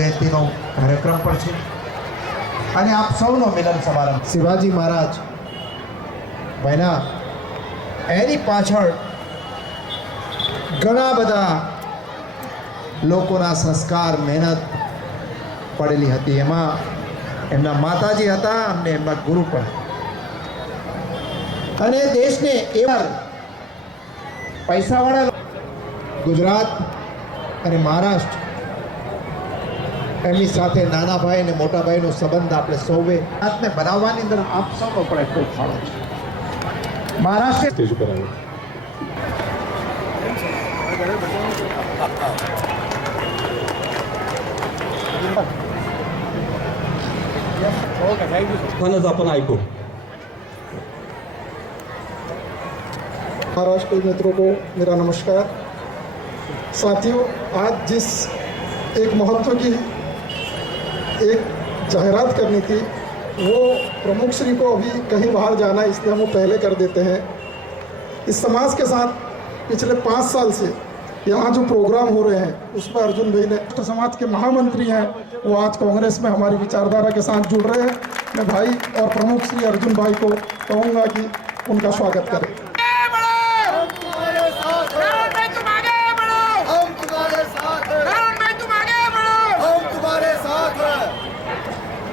જયંતિનો કાર્યક્રમ પણ છે અને આપ સૌનો મિલન સમારંભ શિવાજી મહારાજ બન્યા એની પાછળ ઘણા બધા લોકોના સંસ્કાર મહેનત પડેલી હતી. એમાં એમના માતાજી હતા અને એમના ગુરુ પણ. અને દેશને એવા પૈસાવાળા ગુજરાત અને મહારાષ્ટ્ર એમની સાથે નાના ભાઈ અને મોટા ભાઈનો સંબંધ આપણે સૌએ હાથને બનાવવાની અંદર આપ સૌનો પણ એટલો ફાળો છે. મહારાષ્ટ્ર સ્ટેજ ઉપર આવ્યો. आपण ऐकू. महाराष्ट्र के मित्रों को मेरा नमस्कार. साथियों, आज जिस एक महत्व की एक जाहिरात करनी थी, वो प्रमुख श्री को अभी कहीं बाहर जाना है, इसलिए हम वो पहले कर देते हैं. इस समाज के साथ पिछले 5 साल से यहाँ जो प्रोग्राम हो रहे हैं उसमें अर्जुन भाई ने समाज के महामंत्री हैं, वो आज कांग्रेस में हमारी विचारधारा के साथ जुड़ रहे हैं. मैं भाई और प्रमुख श्री अर्जुन भाई को कहूँगा कि उनका स्वागत करें.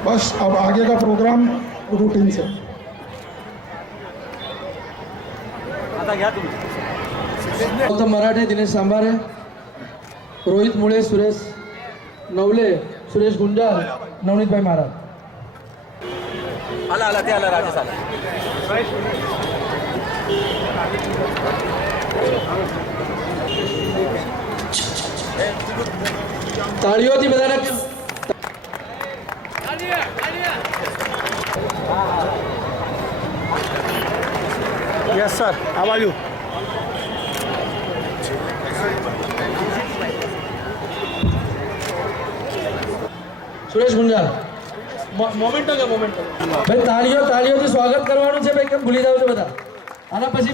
बस अब आगे का प्रोग्राम रूटीन से. गौतम मराठे, दिनेश सांबारे, रोहित मुळे, सुरेश नवले, सुरेश गुंजाळ, नवनीत भाई महाराज. आला ते आला राजेश आला. તાળીઓથી બધાને yes sir. How are you? Suresh Gunjal moment ભાઈ તાળીઓથી સ્વાગત કરવાનું છે ભાઈ. કેમ ભૂલી જાવ છો બધા? આના પછી